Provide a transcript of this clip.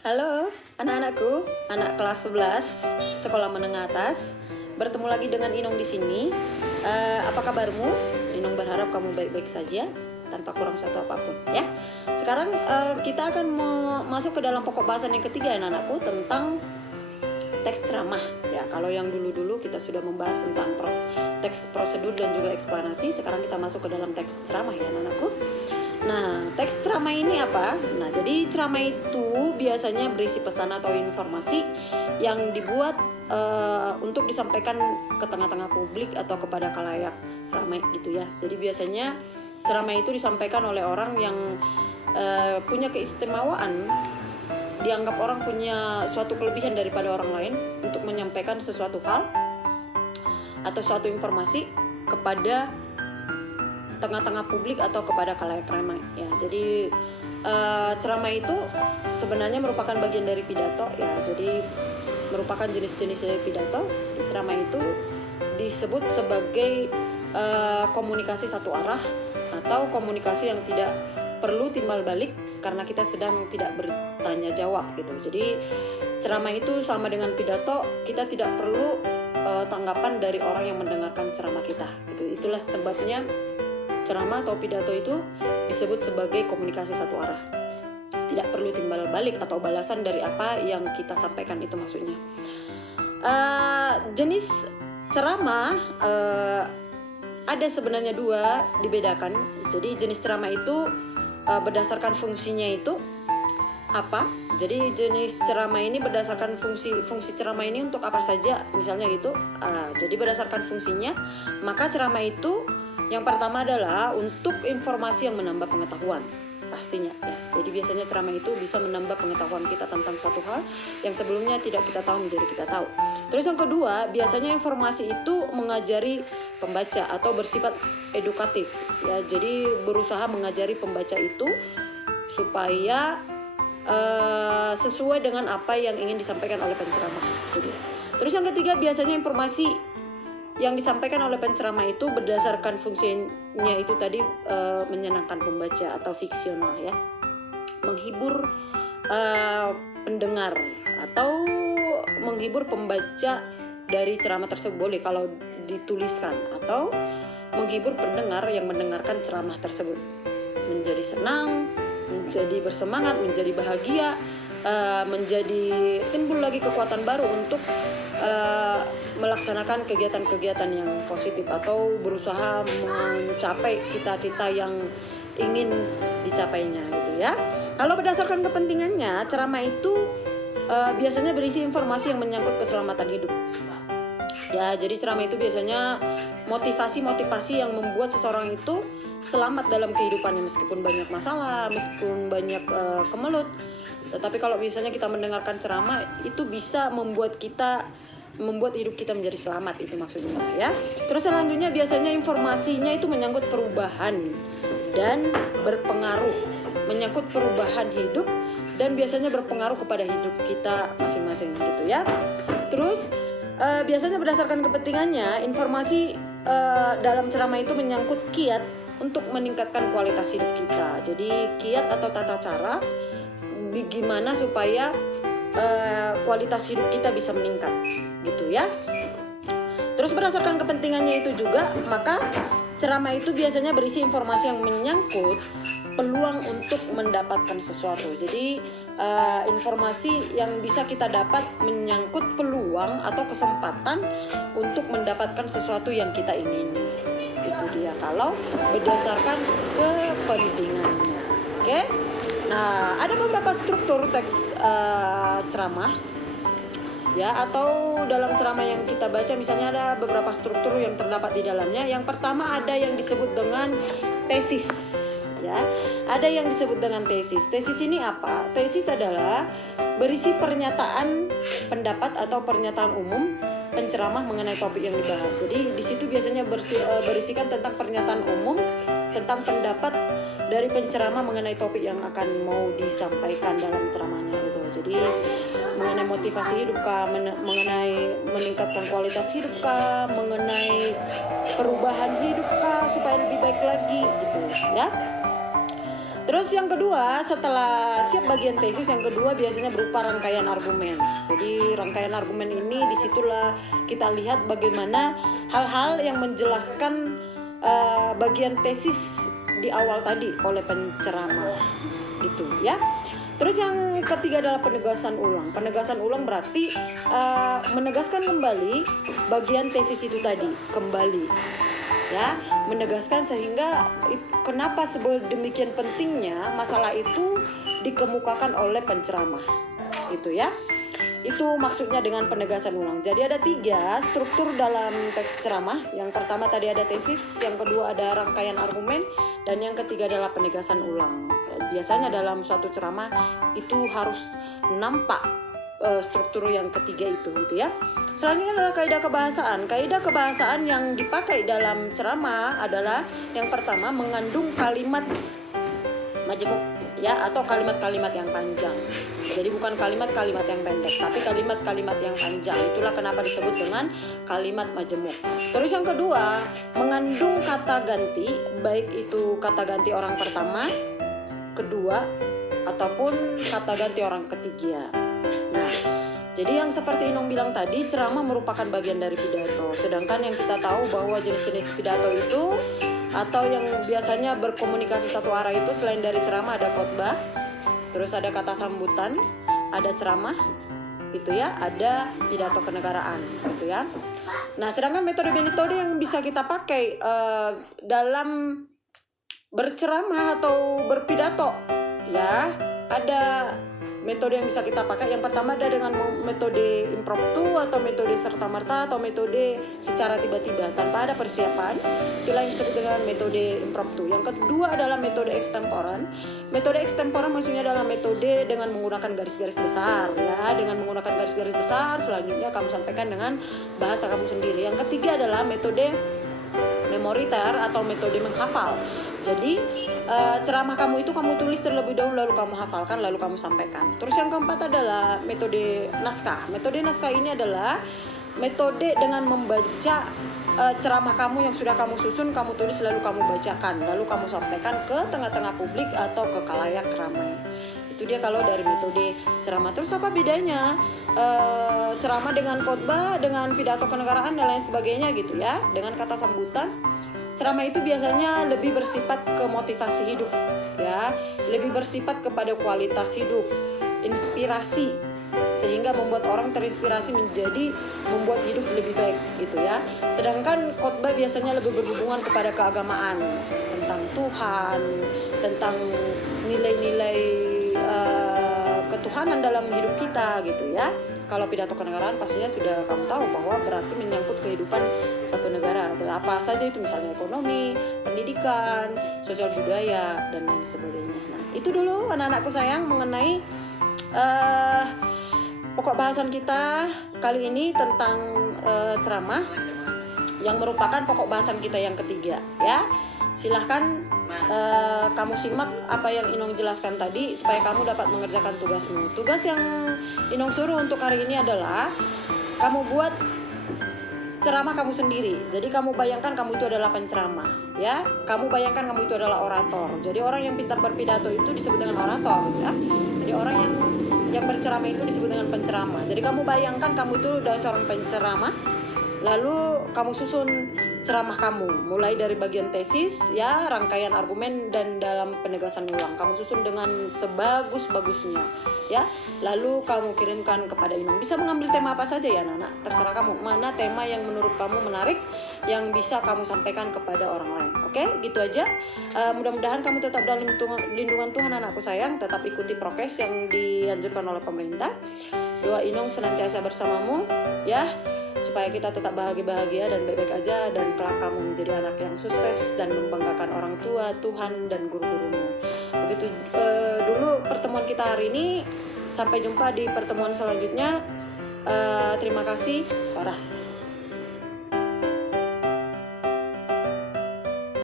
Halo anak-anakku, anak kelas 11 sekolah menengah atas. Bertemu lagi dengan Inung di sini. Apa kabarmu? Inung berharap kamu baik-baik saja tanpa kurang satu apapun ya. Sekarang kita akan masuk ke dalam pokok bahasan yang ketiga anak-anakku, tentang teks ceramah ya. Kalau yang dulu-dulu kita sudah membahas tentang teks prosedur dan juga eksplanasi, sekarang kita masuk ke dalam teks ceramah ya anak-anakku. Nah, teks ceramah ini apa? Nah, jadi ceramah itu biasanya berisi pesan atau informasi yang dibuat untuk disampaikan ke tengah-tengah publik atau kepada khalayak ramai gitu ya. Jadi biasanya ceramah itu disampaikan oleh orang yang punya keistimewaan, dianggap orang punya suatu kelebihan daripada orang lain untuk menyampaikan sesuatu hal atau suatu informasi kepada tengah-tengah publik atau kepada khalayak ramai ya. Jadi ceramah itu sebenarnya merupakan bagian dari pidato ya. Jadi merupakan jenis-jenis dari pidato. Ceramah itu disebut sebagai komunikasi satu arah atau komunikasi yang tidak perlu timbal balik karena kita sedang tidak bertanya jawab gitu. Jadi ceramah itu sama dengan pidato, kita tidak perlu tanggapan dari orang yang mendengarkan ceramah kita gitu. Itulah sebabnya ceramah atau pidato itu disebut sebagai komunikasi satu arah. Tidak perlu timbal balik atau balasan dari apa yang kita sampaikan, itu maksudnya. Jenis ceramah ada sebenarnya dua, dibedakan. Jadi jenis ceramah itu berdasarkan fungsinya itu apa. Jadi jenis ceramah ini berdasarkan fungsi ceramah ini untuk apa saja, misalnya gitu. Jadi berdasarkan fungsinya, maka ceramah itu yang pertama adalah untuk informasi yang menambah pengetahuan, pastinya ya. Jadi biasanya ceramah itu bisa menambah pengetahuan kita tentang suatu hal yang sebelumnya tidak kita tahu menjadi kita tahu. Terus yang kedua, biasanya informasi itu mengajari pembaca atau bersifat edukatif ya. Jadi berusaha mengajari pembaca itu supaya sesuai dengan apa yang ingin disampaikan oleh penceramah. Terus yang ketiga, biasanya informasi yang disampaikan oleh penceramah itu berdasarkan fungsinya itu tadi menyenangkan pembaca atau fiksional ya, menghibur pendengar atau menghibur pembaca dari ceramah tersebut, boleh kalau dituliskan, atau menghibur pendengar yang mendengarkan ceramah tersebut menjadi senang, menjadi bersemangat, menjadi bahagia, menjadi timbul lagi kekuatan baru untuk melaksanakan kegiatan-kegiatan yang positif atau berusaha mencapai cita-cita yang ingin dicapainya gitu ya. Kalau berdasarkan kepentingannya, ceramah itu biasanya berisi informasi yang menyangkut keselamatan hidup. Ya, jadi ceramah itu biasanya motivasi yang membuat seseorang itu selamat dalam kehidupannya, meskipun banyak masalah, meskipun banyak kemelut. Tetapi kalau biasanya kita mendengarkan ceramah itu bisa membuat hidup kita menjadi selamat, itu maksudnya ya. Terus selanjutnya biasanya informasinya itu menyangkut perubahan dan berpengaruh, menyangkut perubahan hidup dan biasanya berpengaruh kepada hidup kita masing-masing gitu ya. Terus biasanya berdasarkan kepentingannya, informasi dalam ceramah itu menyangkut kiat untuk meningkatkan kualitas hidup kita. Jadi kiat atau tata cara gimana supaya kualitas hidup kita bisa meningkat gitu ya. Terus berdasarkan kepentingannya itu juga, maka ceramah itu biasanya berisi informasi yang menyangkut peluang untuk mendapatkan sesuatu. Jadi informasi yang bisa kita dapat menyangkut peluang atau kesempatan untuk mendapatkan sesuatu yang kita ingini. Itu dia kalau berdasarkan kepentingannya. Oke? Nah, ada beberapa struktur teks ceramah ya, atau dalam ceramah yang kita baca misalnya ada beberapa struktur yang terdapat di dalamnya. Yang pertama ada yang disebut dengan tesis ya. Ada yang disebut dengan tesis. Tesis ini apa? Tesis adalah berisi pernyataan pendapat atau pernyataan umum penceramah mengenai topik yang dibahas. Jadi di situ biasanya berisikan tentang pernyataan umum tentang pendapat dari penceramah mengenai topik yang akan mau disampaikan dalam ceramahnya gitu. Jadi mengenai motivasi hidup kah, mengenai meningkatkan kualitas hidup kah, mengenai perubahan hidup kah supaya lebih baik lagi gitu ya. Terus yang kedua, setelah siap bagian tesis, yang kedua biasanya berupa rangkaian argumen. Jadi rangkaian argumen ini disitulah kita lihat bagaimana hal-hal yang menjelaskan bagian tesis di awal tadi oleh penceramah, gitu ya. Terus yang ketiga adalah penegasan ulang. Penegasan ulang berarti menegaskan kembali bagian tesis itu tadi kembali, ya, menegaskan sehingga kenapa demikian pentingnya masalah itu dikemukakan oleh penceramah, itu ya. Itu maksudnya dengan penegasan ulang. Jadi ada 3 struktur dalam teks ceramah. Yang pertama tadi ada tesis, yang kedua ada rangkaian argumen, dan yang ketiga adalah penegasan ulang. Biasanya dalam suatu ceramah itu harus nampak struktur yang ketiga itu, gitu ya. Selanjutnya adalah kaidah kebahasaan. Kaidah kebahasaan yang dipakai dalam ceramah adalah yang pertama mengandung kalimat majemuk, ya, atau kalimat-kalimat yang panjang. Jadi bukan kalimat-kalimat yang pendek, tapi kalimat-kalimat yang panjang. Itulah kenapa disebut dengan kalimat majemuk. Terus yang kedua, mengandung kata ganti, baik itu kata ganti orang pertama, kedua, ataupun kata ganti orang ketiga. Nah, jadi yang seperti Inong bilang tadi, ceramah merupakan bagian dari pidato. Sedangkan yang kita tahu bahwa jenis-jenis pidato itu atau yang biasanya berkomunikasi satu arah itu selain dari ceramah ada khotbah, terus ada kata sambutan, ada ceramah, gitu ya, ada pidato kenegaraan, gitu ya. Nah, sedangkan metode-metode yang bisa kita pakai dalam berceramah atau berpidato, ya, ada metode yang bisa kita pakai. Yang pertama ada dengan metode impromptu atau metode serta-merta atau metode secara tiba-tiba tanpa ada persiapan. Itulah yang disebut dengan metode impromptu. Yang kedua adalah metode extemporan. Metode extemporan maksudnya adalah metode dengan menggunakan garis-garis besar, ya, dengan menggunakan garis-garis besar. Selanjutnya kamu sampaikan dengan bahasa kamu sendiri. Yang ketiga adalah metode memoriter atau metode menghafal. Jadi ceramah kamu itu kamu tulis terlebih dahulu, lalu kamu hafalkan, lalu kamu sampaikan. Terus yang keempat adalah metode naskah. Metode naskah ini adalah metode dengan membaca ceramah kamu yang sudah kamu susun, kamu tulis, lalu kamu bacakan, lalu kamu sampaikan ke tengah-tengah publik atau ke khalayak ramai. Itu dia kalau dari metode ceramah. Terus apa bedanya ceramah dengan khotbah, dengan pidato kenegaraan dan lain sebagainya, gitu ya. Dengan kata sambutan, ceramah itu biasanya lebih bersifat ke motivasi hidup, ya, lebih bersifat kepada kualitas hidup, inspirasi, sehingga membuat orang terinspirasi menjadi membuat hidup lebih baik, gitu ya. Sedangkan khotbah biasanya lebih berhubungan kepada keagamaan, tentang Tuhan, tentang nilai-nilai ketuhanan dalam hidup kita, gitu ya. Kalau pidato kenegaraan pastinya sudah kamu tahu bahwa berarti menyangkut kehidupan satu negara. Apa saja itu, misalnya ekonomi, pendidikan, sosial budaya, dan lain sebagainya. Nah, itu dulu anak-anakku sayang mengenai pokok bahasan kita kali ini tentang ceramah yang merupakan pokok bahasan kita yang ketiga, ya. Silahkan kamu simak apa yang Inong jelaskan tadi supaya kamu dapat mengerjakan tugasmu. Tugas yang Inong suruh untuk hari ini adalah kamu buat ceramah kamu sendiri. Jadi kamu bayangkan kamu itu adalah penceramah, ya. Kamu bayangkan kamu itu adalah orator. Jadi orang yang pintar berpidato itu disebut dengan orator, ya. Jadi orang yang berceramah itu disebut dengan penceramah. Jadi kamu bayangkan kamu itu adalah seorang penceramah. Lalu kamu susun ceramah kamu mulai dari bagian tesis, ya, rangkaian argumen, dan dalam penegasan ulang. Kamu susun dengan sebagus-bagusnya, ya. Lalu kamu kirimkan kepada Inong. Bisa mengambil tema apa saja ya, anak-anak. Terserah kamu. Mana tema yang menurut kamu menarik yang bisa kamu sampaikan kepada orang lain. Oke, gitu aja. Mudah-mudahan kamu tetap dalam lindungan Tuhan, anakku sayang. Tetap ikuti prokes yang dianjurkan oleh pemerintah. Doa Inong senantiasa bersamamu, ya, supaya kita tetap bahagia dan baik-baik aja, dan kelak kamu menjadi anak yang sukses dan membanggakan orang tua, Tuhan, dan guru-gurumu. Begitu dulu pertemuan kita hari ini. Sampai jumpa di pertemuan selanjutnya. Terima kasih. Waras.